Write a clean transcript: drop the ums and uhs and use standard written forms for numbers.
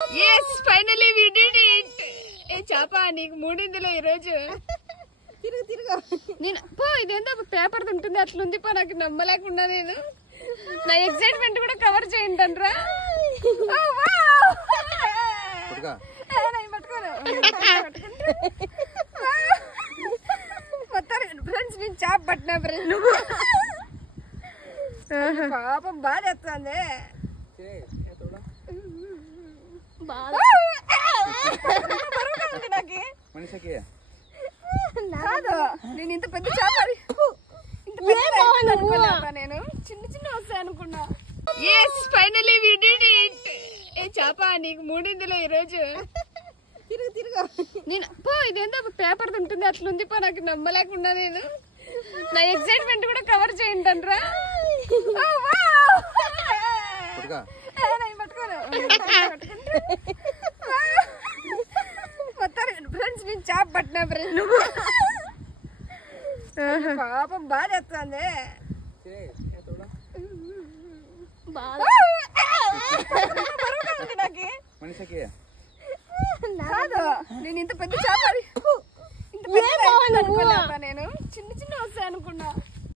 Yes, finally we did it. ఏ చాపా నీకు మూడిందిలే ఈరోజు. నేను పో ఇదేందో పేపర్ ఉంటుంది అట్లుంది పో, నాకు నమ్మలేకుండా నేను నా ఎక్సైట్మెంట్ కూడా కవర్ చేయండి ఫ్రెండ్స్. నేను చాప పట్టినా ఫ్రెండ్, పాపం బాగా చేస్తుంది. కాదు నేను ఇంత పెద్ద చేప నేను చిన్న చిన్న వస్తాయి అనుకున్నా. Yes, finally we did it. ఏ చాపా నీకు మూడిందిలే ఈరోజు. నేను పో ఇదేందో పేపర్ ఉంటుంది అట్లుంది పో, నాకు నమ్మలేకుండా నేను నా ఎక్సైట్మెంట్ కూడా కవర్ చేయండి ఫ్రెండ్స్. నేను చాప పట్టినా ఫ్రెండ్, పాపం బాగా చేస్తుంది. కాదు నేను ఇంత పెద్ద చేప నేను చిన్న చిన్న వస్తాయి అనుకున్నా.